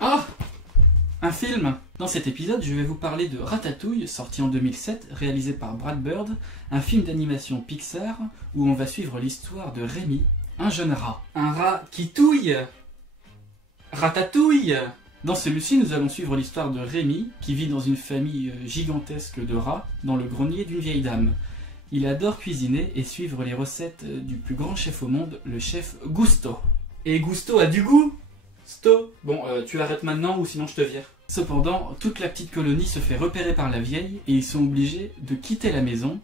Ah! Un film! Dans cet épisode, je vais vous parler de Ratatouille, sorti en 2007, réalisé par Brad Bird, un film d'animation Pixar où on va suivre l'histoire de Rémi, un jeune rat. Un rat qui touille! Ratatouille! Dans celui-ci, nous allons suivre l'histoire de Rémi, qui vit dans une famille gigantesque de rats, dans le grenier d'une vieille dame. Il adore cuisiner et suivre les recettes du plus grand chef au monde, le chef Gusto. Et Gusto a du goût! Sto, bon, tu arrêtes maintenant ou sinon je te vire. Cependant, toute la petite colonie se fait repérer par la vieille et ils sont obligés de quitter la maison.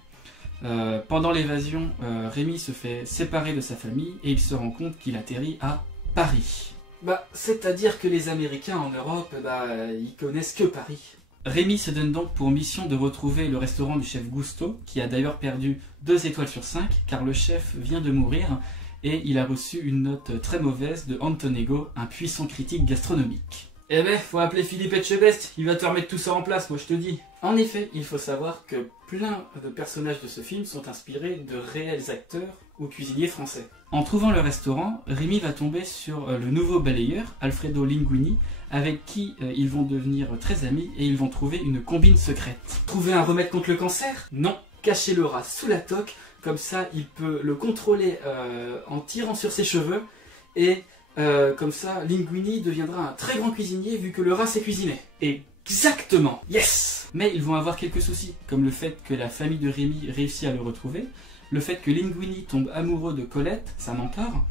Pendant l'évasion, Rémi se fait séparer de sa famille et il se rend compte qu'il atterrit à Paris. C'est-à-dire que les Américains en Europe, ils connaissent que Paris. Rémi se donne donc pour mission de retrouver le restaurant du chef Gusto, qui a d'ailleurs perdu 2 étoiles sur 5, car le chef vient de mourir, et il a reçu une note très mauvaise de Antonego, un puissant critique gastronomique. Eh ben, faut appeler Philippe Etchebest, il va te remettre tout ça en place, moi je te dis. En effet, il faut savoir que plein de personnages de ce film sont inspirés de réels acteurs ou cuisiniers français. En trouvant le restaurant, Rémi va tomber sur le nouveau balayeur, Alfredo Linguini, avec qui ils vont devenir très amis et ils vont trouver une combine secrète. Trouver un remède contre le cancer? Non. Cacher le rat sous la toque, comme ça il peut le contrôler en tirant sur ses cheveux et comme ça Linguini deviendra un très grand cuisinier vu que le rat sait cuisiner. Exactement. Yes. Mais ils vont avoir quelques soucis, comme le fait que la famille de Rémi réussit à le retrouver, le fait que Linguini tombe amoureux de Colette, sa mentor,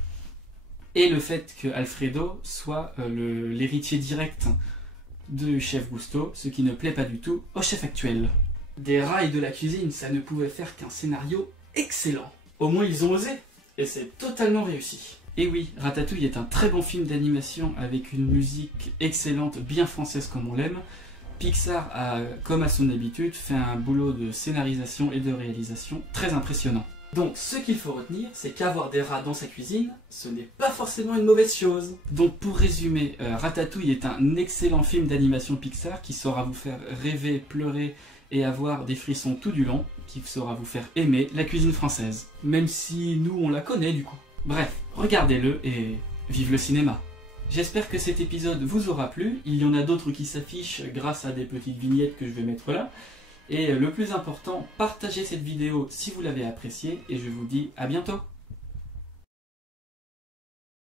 et le fait que Alfredo soit l'héritier direct du chef Gusto, ce qui ne plaît pas du tout au chef actuel. Des rats et de la cuisine, ça ne pouvait faire qu'un scénario excellent. Au moins ils ont osé, et c'est totalement réussi. Et oui, Ratatouille est un très bon film d'animation avec une musique excellente, bien française comme on l'aime. Pixar a, comme à son habitude, fait un boulot de scénarisation et de réalisation très impressionnant. Donc ce qu'il faut retenir, c'est qu'avoir des rats dans sa cuisine, ce n'est pas forcément une mauvaise chose. Donc pour résumer, Ratatouille est un excellent film d'animation Pixar qui saura vous faire rêver, pleurer et avoir des frissons tout du long, qui saura vous faire aimer la cuisine française. Même si nous on la connaît du coup. Bref, regardez-le et vive le cinéma. J'espère que cet épisode vous aura plu. Il y en a d'autres qui s'affichent grâce à des petites vignettes que je vais mettre là. Et le plus important, partagez cette vidéo si vous l'avez appréciée et je vous dis à bientôt.